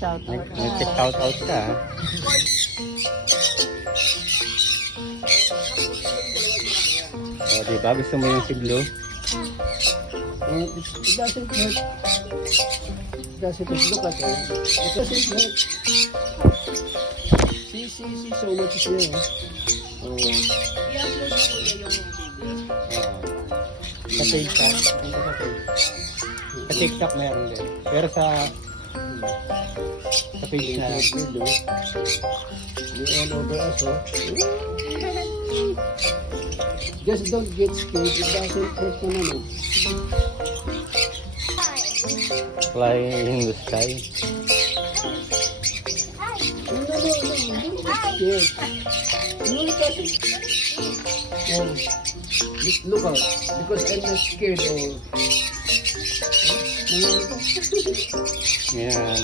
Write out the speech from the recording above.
Shout out. Nag-shout out ka. O, diba? Gusto mo yung si Blue? It doesn't hurt. It doesn't hurt. Look at her. It doesn't hurt. See, so much is here. Oh. Sa TikTok. Sa TikTok meron din. Pero sa page na Video. They all over us, oh. Just don't get scared. It doesn't hurt naman, oh. flying in the sky. No, don't get scared. No, it doesn't. Oh. Look out. Because I'm not scared, oh. Yeah.